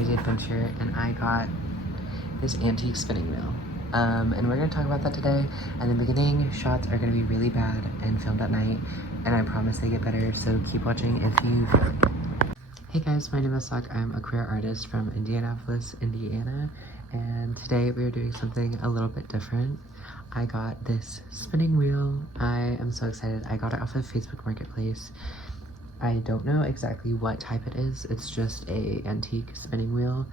crazy adventure and I got this antique spinning wheel. And we're gonna talk about that today. And the beginning shots are gonna be really bad and filmed at night, and I promise they get better, so keep watching if you. Hey guys, my name is Sak. I'm a queer artist from Indianapolis, Indiana, and today we are doing something a little bit different. I got this spinning wheel. I am so excited. I got it off of Facebook Marketplace. I don't know exactly what type it is. It's just a antique spinning wheel.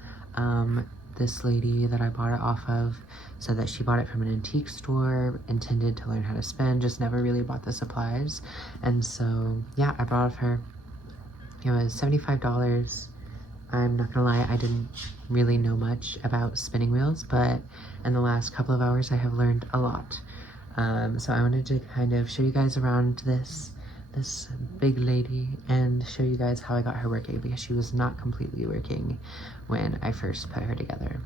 This lady that I bought it off of said that she bought it from an antique store, intended to learn how to spin, just never really bought the supplies. And so, yeah, I bought it off her. It was $75. I'm not gonna lie, I didn't really know much about spinning wheels, but in the last couple of hours I have learned a lot. So I wanted to kind of show you guys around this big lady and show you guys how I got her working, because she was not completely working when I first put her together.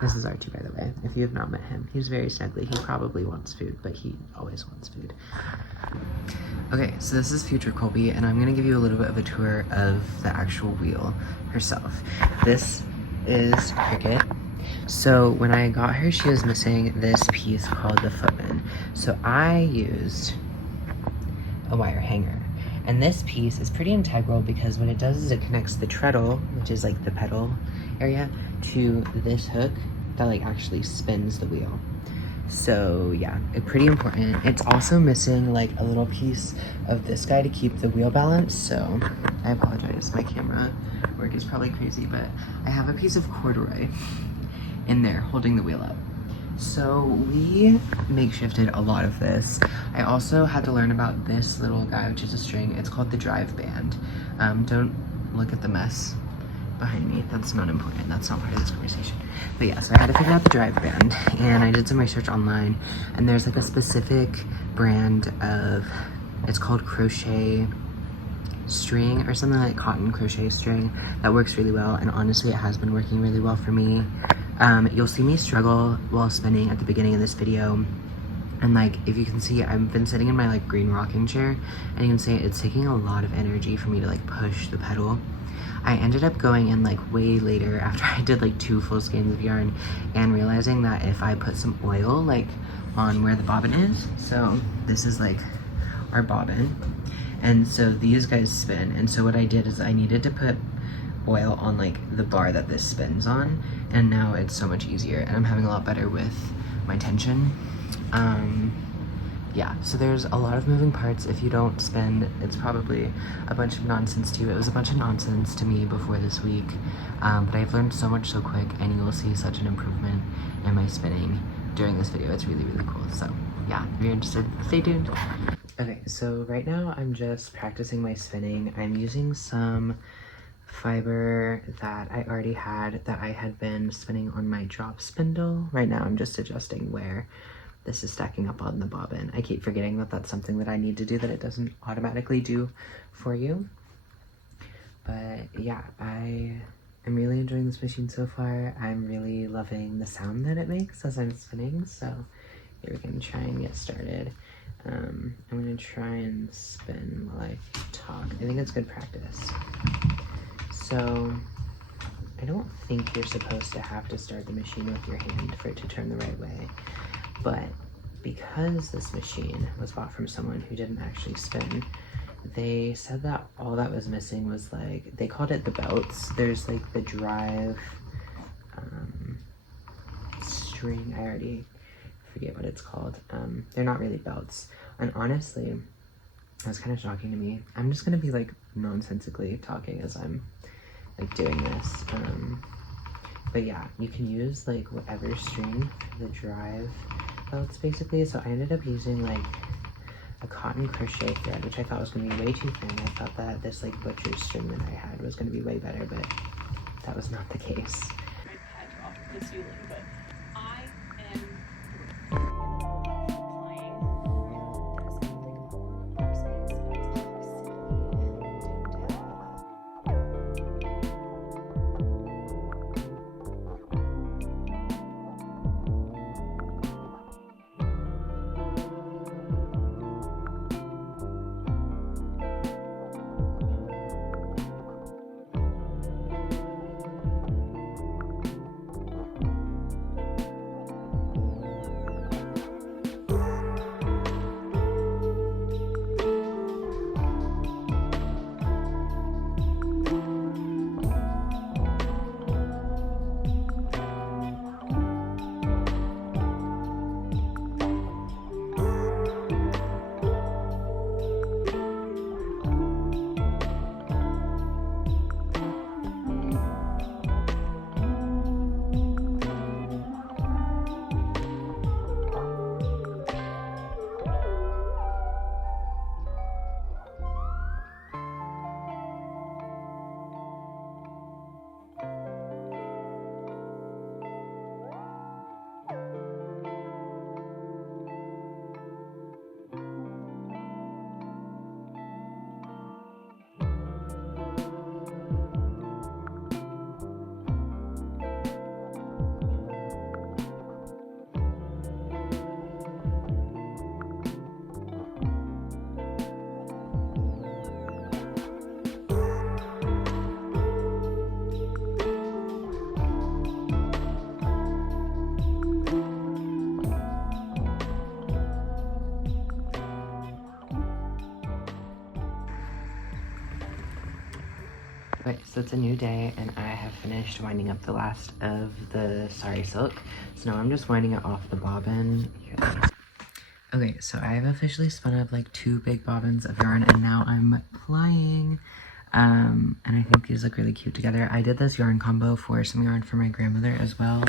This is Archie, by the way, if you have not met him. He's very snuggly. He probably wants food, but he always wants food. Okay, so this is future Colby, and I'm gonna give you a little bit of a tour of the actual wheel herself. This is Cricket. So when I got her, she was missing this piece called the footman. So I used a wire hanger. And this piece is pretty integral because what it does is it connects the treadle, which is like the pedal area, to this hook that like actually spins the wheel. So yeah, it's pretty important. It's also missing like a little piece of this guy to keep the wheel balanced. So I apologize, my camera work is probably crazy, but I have a piece of corduroy in there holding the wheel up. So we makeshifted a lot of this. I also had to learn about this little guy, which is a string. It's called the drive band. Don't look at the mess behind me. That's not important. That's not part of this conversation. But yeah, so I had to figure out the drive band, and I did some research online, and there's like a specific brand of, it's called crochet string or something, like cotton crochet string, that works really well, and honestly it has been working really well for me. You'll see me struggle while spinning at the beginning of this video, and like if you can see, I've been sitting in my like green rocking chair, and you can see it's taking a lot of energy for me to like push the pedal. I ended up going in like way later after I did like 2 full skeins of yarn and realizing that if I put some oil like on where the bobbin is, so this is like our bobbin, and so these guys spin, and so what I did is I needed to put oil on like the bar that this spins on, and now it's so much easier and I'm having a lot better with my tension. Yeah, so there's a lot of moving parts. If you don't spin, it's probably a bunch of nonsense to you. It was a bunch of nonsense to me before this week, but I've learned so much so quick, and you will see such an improvement in my spinning during this video. It's really, really cool. So yeah, if you're interested, stay tuned. Okay, so right now I'm just practicing my spinning. I'm using some fiber that I already had, that I had been spinning on my drop spindle. Right now I'm just adjusting where this is stacking up on the bobbin. I keep forgetting that that's something that I need to do, that it doesn't automatically do for you. But yeah, I am really enjoying this machine so far. I'm really loving the sound that it makes as I'm spinning. So here we can try and get started. I'm gonna try and spin while I talk. I think it's good practice. So I don't think you're supposed to have to start the machine with your hand for it to turn the right way, but because this machine was bought from someone who didn't actually spin, they said that all that was missing was like, they called it the belts. There's like the drive string, I already forget what it's called. They're not really belts, and honestly, that's kind of shocking to me. I'm just gonna be like nonsensically talking as I'm like doing this, but yeah, you can use like whatever string for the drive belts basically. So I ended up using like a cotton crochet thread, which I thought was gonna be way too thin. I thought that this like butcher string that I had was gonna be way better, but that was not the case. So it's a new day and I have finished winding up the last of the sari silk. So now I'm just winding it off the bobbin. Okay, so I have officially spun up like 2 big bobbins of yarn and now I'm plying. And I think these look really cute together. I did this yarn combo for some yarn for my grandmother as well.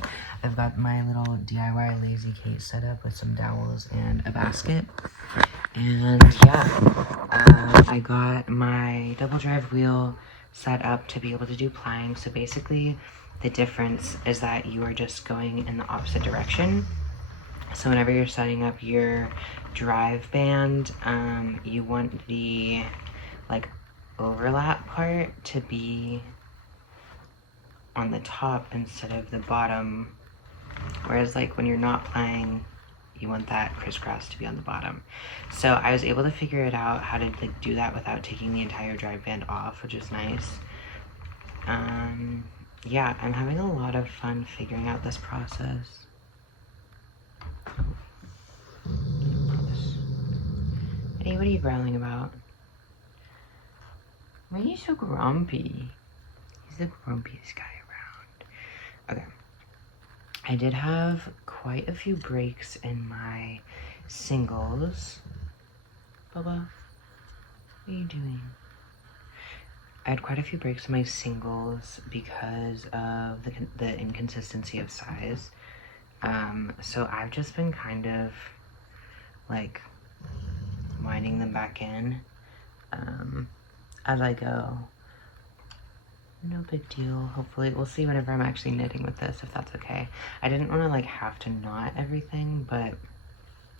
I've got my little DIY lazy Kate set up with some dowels and a basket. And yeah, I got my double drive wheel set up to be able to do plying. So basically the difference is that you are just going in the opposite direction. So whenever you're setting up your drive band, you want the like overlap part to be on the top instead of the bottom, whereas like when you're not playing, you want that crisscross to be on the bottom. So I was able to figure it out how to like do that without taking the entire drive band off, which is nice. Yeah, I'm having a lot of fun figuring out this process. Hey, what are you growling about? Why are you so grumpy? He's the grumpiest guy around. Okay. I did have quite a few breaks in my singles. Bubba, what are you doing? I had quite a few breaks in my singles because of the inconsistency of size. So I've just been kind of like winding them back in as I go. No big deal. Hopefully we'll see whenever I'm actually knitting with this, if that's okay. I didn't want to like have to knot everything, but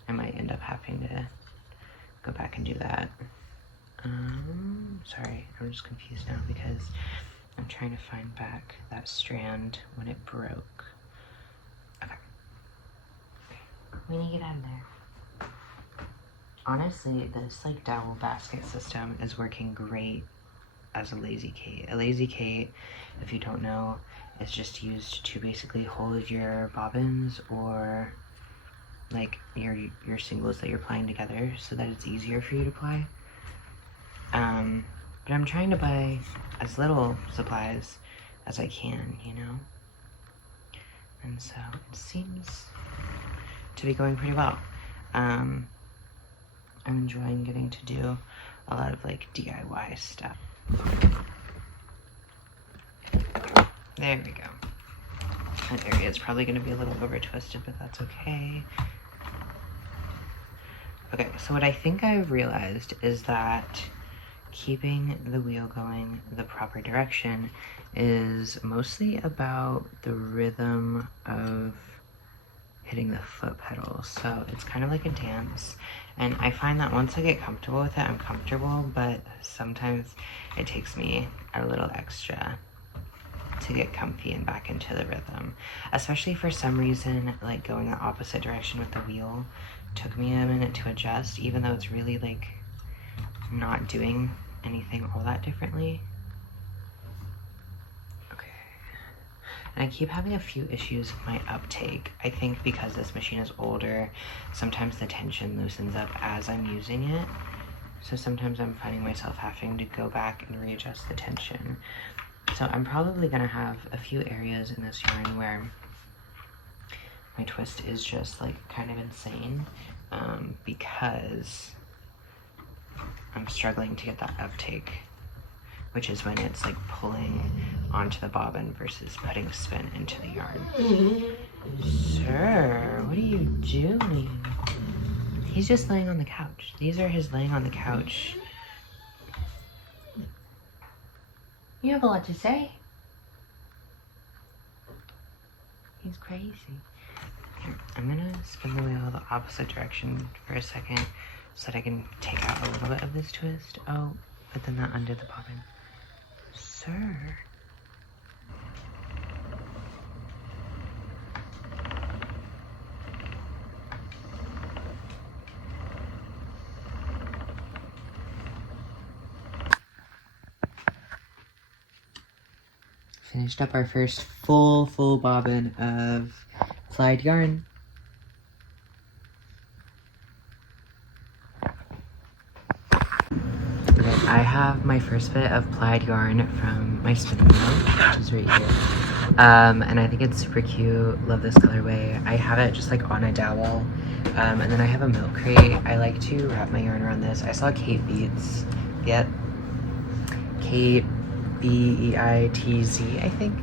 I might end up having to go back and do that. Sorry, I'm just confused now because I'm trying to find back that strand when it broke. Okay. We need to get out of there. Honestly, this like dowel basket system is working great as a lazy Kate. A lazy Kate, if you don't know, is just used to basically hold your bobbins or like your singles that you're plying together so that it's easier for you to ply. But I'm trying to buy as little supplies as I can, you know? And so it seems to be going pretty well. I'm enjoying getting to do a lot of like DIY stuff. There we go. That area is probably going to be a little over twisted, but that's okay. Okay, so what I think I've realized is that keeping the wheel going the proper direction is mostly about the rhythm of hitting the foot pedals. So it's kind of like a dance. And I find that once I get comfortable with it, I'm comfortable, but sometimes it takes me a little extra to get comfy and back into the rhythm. Especially for some reason, like going the opposite direction with the wheel took me a minute to adjust, even though it's really like not doing anything all that differently. Okay. And I keep having a few issues with my uptake. I think because this machine is older, sometimes the tension loosens up as I'm using it. So sometimes I'm finding myself having to go back and readjust the tension. So I'm probably gonna have a few areas in this yarn where my twist is just like kind of insane because I'm struggling to get that uptake, which is when it's like pulling onto the bobbin versus putting spin into the yarn. Sir, what are you doing? He's just laying on the couch. These are his laying on the couch. You have a lot to say. He's crazy. Here, I'm gonna spin the wheel the opposite direction for a second so that I can take out a little bit of this twist. Oh, but then that undid the bobbin. Sir. Finished up our first full bobbin of plied yarn. Okay, I have my first bit of plaid yarn from my spinning wheel, which is right here. And I think it's super cute. Love this colorway. I have it just like on a dowel. And then I have a milk crate. I like to wrap my yarn around this. I saw Kate Beats. Yep. Kate Beitz, I think.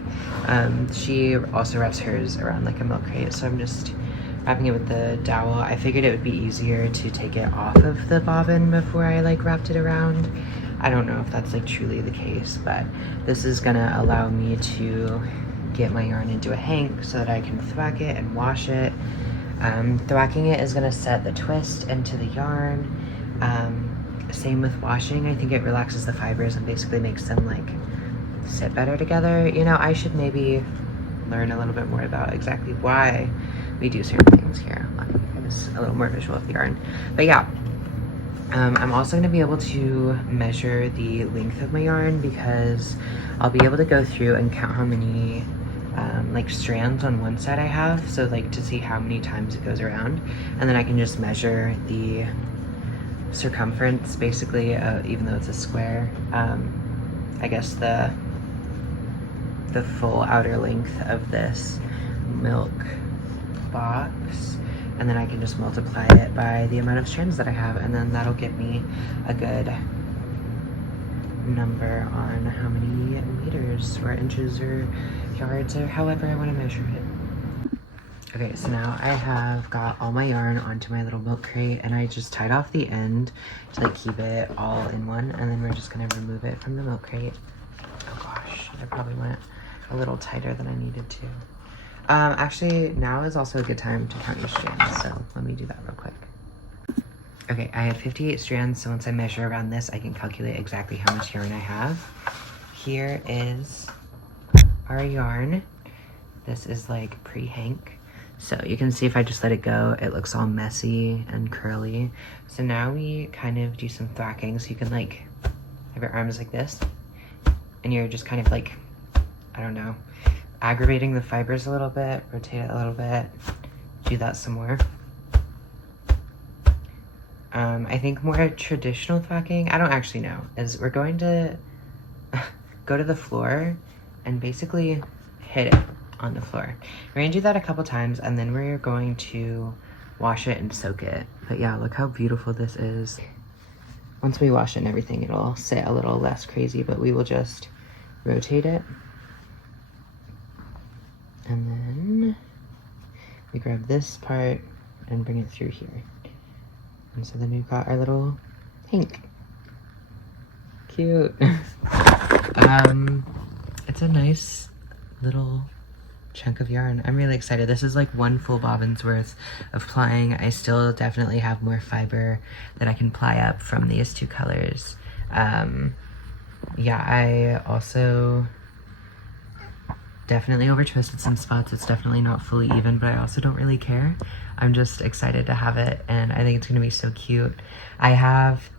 She also wraps hers around like a milk crate. So I'm just wrapping it with the dowel. I figured it would be easier to take it off of the bobbin before I like wrapped it around. I don't know if that's like truly the case, but this is gonna allow me to get my yarn into a hank so that I can thwack it and wash it. Thwacking it is gonna set the twist into the yarn. Same with washing. I think it relaxes the fibers and basically makes them like sit better together. You know, I should maybe learn a little bit more about exactly why we do certain things here. I'll give you guys a little more visual of the yarn. But yeah, I'm also gonna be able to measure the length of my yarn because I'll be able to go through and count how many like strands on one side I have. So like to see how many times it goes around. And then I can just measure the circumference basically, even though it's a square. I guess the full outer length of this milk box, and then I can just multiply it by the amount of strands that I have, and then that'll give me a good number on how many meters or inches or yards or however I want to measure it. Okay, so now I have got all my yarn onto my little milk crate, and I just tied off the end to like keep it all in one, and then we're just gonna remove it from the milk crate. Oh gosh, I probably went a little tighter than I needed to. Actually, now is also a good time to count your strands, so let me do that real quick. Okay, I have 58 strands, so once I measure around this, I can calculate exactly how much yarn I have. Here is our yarn. This is like pre-hank. So you can see if I just let it go, it looks all messy and curly. So now we kind of do some thwacking, so you can like have your arms like this, and you're just kind of like, I don't know, aggravating the fibers a little bit, rotate it a little bit, do that some more. I think more traditional thwacking, I don't actually know, is we're going to go to the floor and basically hit it on the floor. We're gonna do that a couple times, and then we're going to wash it and soak it. But yeah, look how beautiful this is. Once we wash it and everything, it'll sit a little less crazy, but we will just rotate it. And then we grab this part and bring it through here. And so then we've got our little hank. Cute. It's a nice little chunk of yarn. I'm really excited. This is like one full bobbin's worth of plying. I still definitely have more fiber that I can ply up from these two colors. Yeah, I also definitely over twisted some spots. It's definitely not fully even, but I also don't really care. I'm just excited to have it, and I think it's gonna be so cute. I have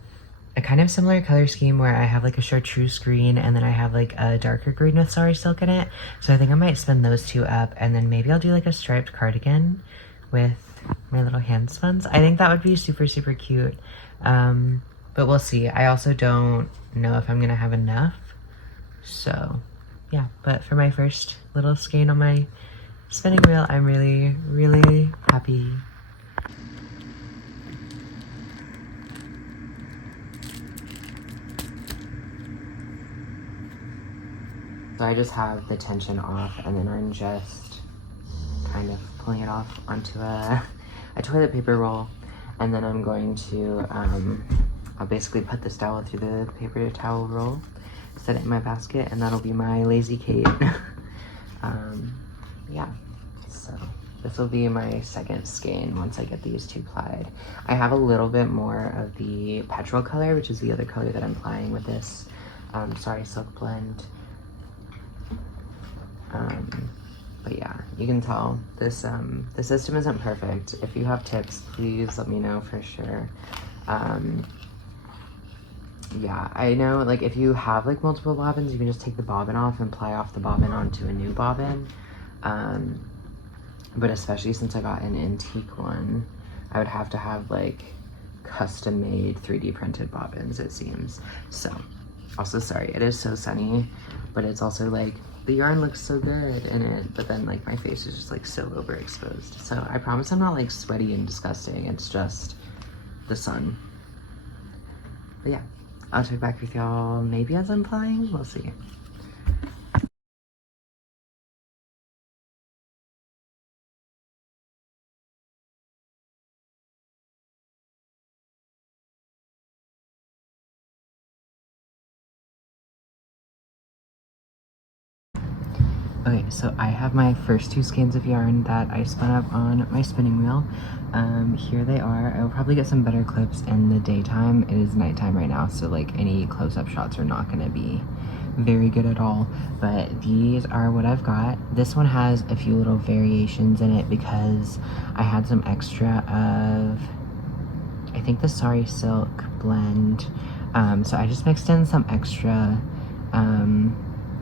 a kind of similar color scheme where I have like a chartreuse green, and then I have like a darker green with sari silk in it. So I think I might spin those two up, and then maybe I'll do like a striped cardigan with my little hand spuns. I think that would be super, super cute. But we'll see. I also don't know if I'm gonna have enough. So yeah, but for my first little skein on my spinning wheel, I'm really, really happy. So I just have the tension off, and then I'm just kind of pulling it off onto a toilet paper roll, and then I'm going to, I'll basically put this dowel through the paper towel roll, set it in my basket, and that'll be my lazy Kate. Yeah, so this will be my second skein once I get these two plied. I have a little bit more of the petrol color, which is the other color that I'm plying with this sari silk blend. But yeah, you can tell this the system isn't perfect. If you have tips, please let me know for sure. Yeah, I know, like, if you have like multiple bobbins, you can just take the bobbin off and ply off the bobbin onto a new bobbin. But especially since I got an antique one, I would have to have like custom made 3D printed bobbins, it seems. So also sorry, it is so sunny, but it's also like the yarn looks so good in it, but then like my face is just like so overexposed. So I promise I'm not like sweaty and disgusting, it's just the sun. But yeah, I'll check back with y'all maybe as I'm flying, we'll see. Okay, so I have my first 2 skeins of yarn that I spun up on my spinning wheel. Here they are. I will probably get some better clips in the daytime. It is nighttime right now, so like any close-up shots are not going to be very good at all. But these are what I've got. This one has a few little variations in it because I had some extra of, I think, the Sari Silk blend. So I just mixed in some extra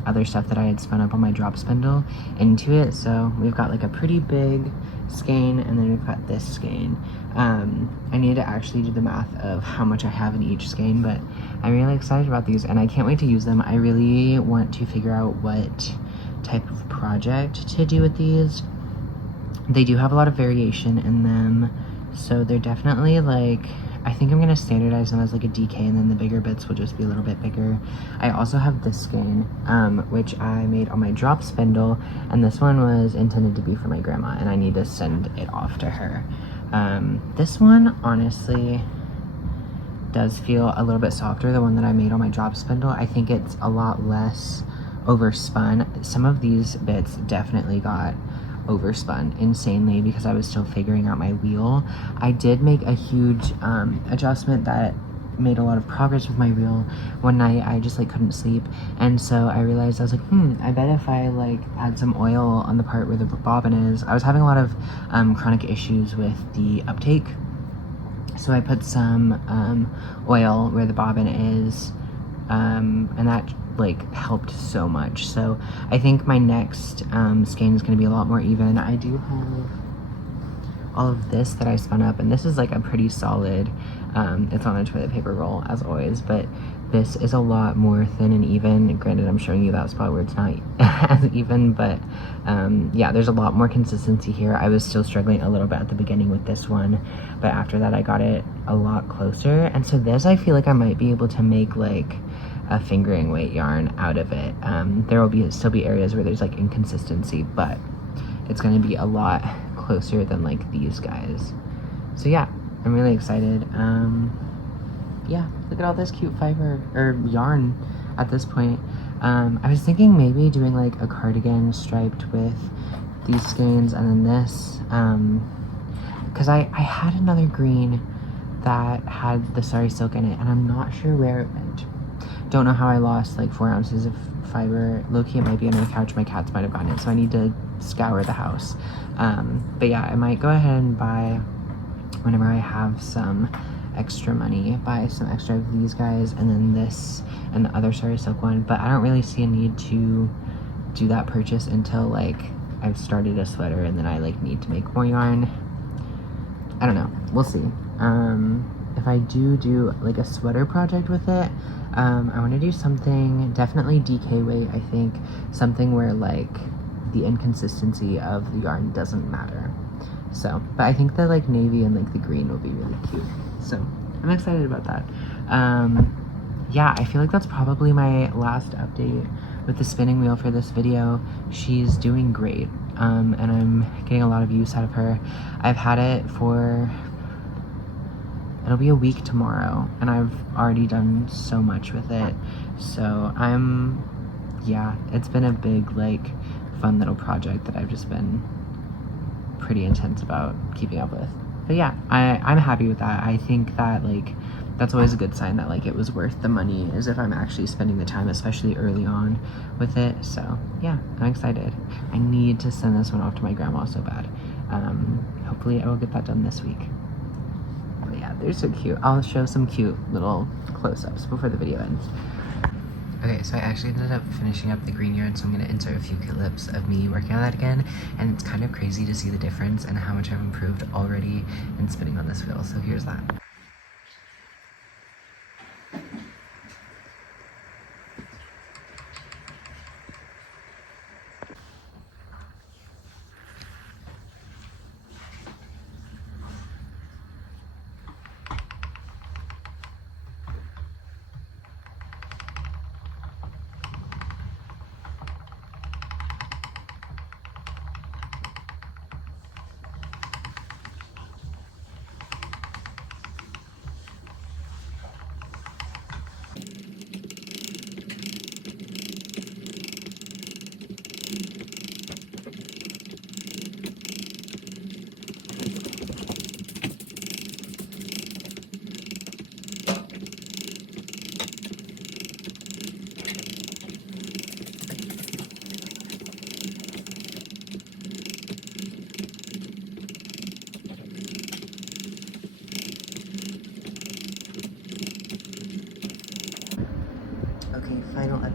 other stuff that I had spun up on my drop spindle into it. So we've got like a pretty big skein, and then we've got this skein. I need to actually do the math of how much I have in each skein, but I'm really excited about these and I can't wait to use them. I really want to figure out what type of project to do with these. They do have a lot of variation in them, so they're definitely like, I think I'm gonna standardize them as like a DK, and then the bigger bits will just be a little bit bigger. I also have this skein, which I made on my drop spindle, and this one was intended to be for my grandma, and I need to send it off to her. This one honestly does feel a little bit softer, the one that I made on my drop spindle. I think it's a lot less overspun. Some of these bits definitely got overspun insanely because I was still figuring out my wheel. I did make a huge adjustment that made a lot of progress with my wheel. One night I just like couldn't sleep, and so I realized, I was like, I bet if I like add some oil on the part where the bobbin is. I was having a lot of chronic issues with the uptake, so I put some oil where the bobbin is, and that like helped so much. So I think my next skein is going to be a lot more even. I do have all of this that I spun up, and this is like a pretty solid, it's on a toilet paper roll as always, but this is a lot more thin and even. Granted, I'm showing you that spot where it's not as even, but yeah, there's a lot more consistency here. I was still struggling a little bit at the beginning with this one, but after that I got it a lot closer. And so this, I feel like I might be able to make like a fingering weight yarn out of it. There will still be areas where there's like inconsistency, but it's going to be a lot closer than like these guys. So yeah, I'm really excited. Yeah, look at all this cute fiber or yarn at this point. I was thinking maybe doing like a cardigan striped with these skeins and then this, because I had another green that had the Sari Silk in it, and I'm not sure where it went. Don't know how I lost like 4 ounces of fiber. Low-key, it might be under the couch. My cats might have gotten it, so I need to scour the house. But yeah, I might go ahead and buy, whenever I have some extra money, buy some extra of these guys, and then this and the other Sari Silk one. But I don't really see a need to do that purchase until like I've started a sweater, and then I like need to make more yarn. I don't know, we'll see. If I do like a sweater project with it, I want to do something definitely DK weight. I think something where like the inconsistency of the yarn doesn't matter. So, but I think the like navy and like the green will be really cute. So I'm excited about that. Yeah, I feel like that's probably my last update with the spinning wheel for this video. She's doing great, and I'm getting a lot of use out of her. I've had it for, it'll be a week tomorrow, and I've already done so much with it. So yeah, it's been a big, like, fun little project that I've just been pretty intense about keeping up with. But yeah, I'm happy with that. I think that, like, that's always a good sign that, like, it was worth the money, is if I'm actually spending the time, especially early on with it. So yeah, I'm excited. I need to send this one off to my grandma so bad. Hopefully I will get that done this week. But yeah, they're so cute. I'll show some cute little close-ups before the video ends. Okay, so I actually ended up finishing up the green yarn, so I'm going to insert a few clips of me working on that again, and it's kind of crazy to see the difference and how much I've improved already in spinning on this wheel, so here's that.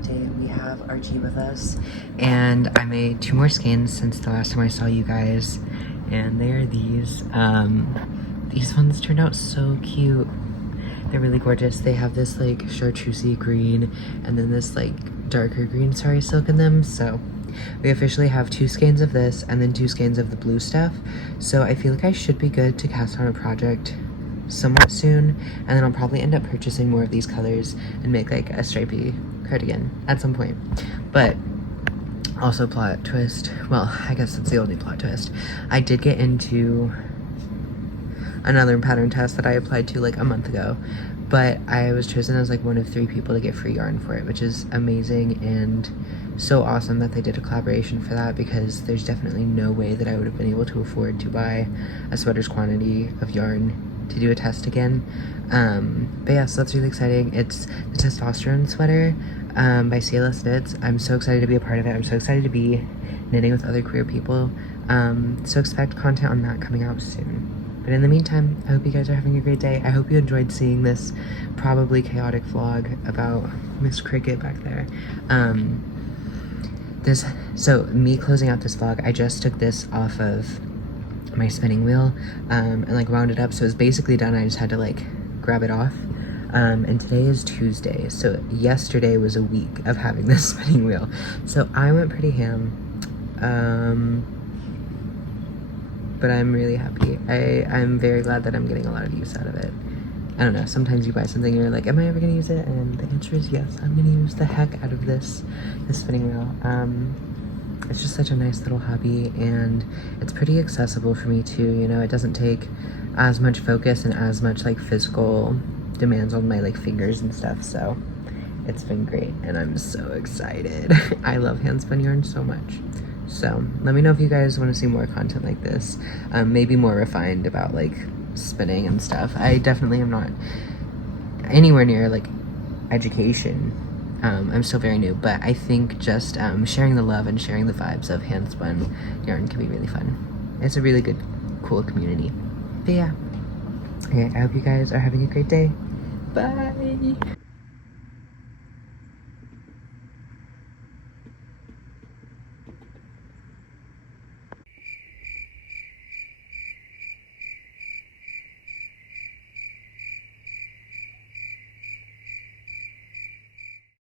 update. We have Archie with us, and I made 2 more skeins since the last time I saw you guys, and they are these. These ones turned out so cute. They're really gorgeous. They have this like chartreusey green and then this like darker green sari silk in them. So we officially have 2 skeins of this and then 2 skeins of the blue stuff. So I feel like I should be good to cast on a project somewhat soon, and then I'll probably end up purchasing more of these colors and make like a stripy cardigan at some point. But also plot twist, well, I guess that's the only plot twist. I did get into another pattern test that I applied to like a month ago, but I was chosen as like one of 3 people to get free yarn for it, which is amazing and so awesome that they did a collaboration for that, because there's definitely no way that I would have been able to afford to buy a sweater's quantity of yarn to do a test again. But yeah, so that's really exciting. It's the testosterone sweater by CLS Knits. I'm so excited to be a part of it. I'm so excited to be knitting with other queer people. So expect content on that coming out soon. But in the meantime, I hope you guys are having a great day. I hope you enjoyed seeing this probably chaotic vlog about Miss Cricket back there. So me closing out this vlog, I just took this off of my spinning wheel and like wound it up, so it's basically done. I just had to like grab it off. And today is Tuesday, so yesterday was a week of having this spinning wheel. So I went pretty ham. But I'm really happy. I'm very glad that I'm getting a lot of use out of it. I don't know, sometimes you buy something and you're like, am I ever gonna use it? And the answer is yes, I'm gonna use the heck out of this spinning wheel. It's just such a nice little hobby, and it's pretty accessible for me too, you know. It doesn't take as much focus and as much like physical demands on my like fingers and stuff, so it's been great and I'm so excited. I love hand spun yarn so much. So let me know if you guys want to see more content like this, maybe more refined about like spinning and stuff. I definitely am not anywhere near like education. I'm still very new, but I think just sharing the love and sharing the vibes of hand spun yarn can be really fun. It's a really good, cool community. But yeah, okay, I hope you guys are having a great day. Bye.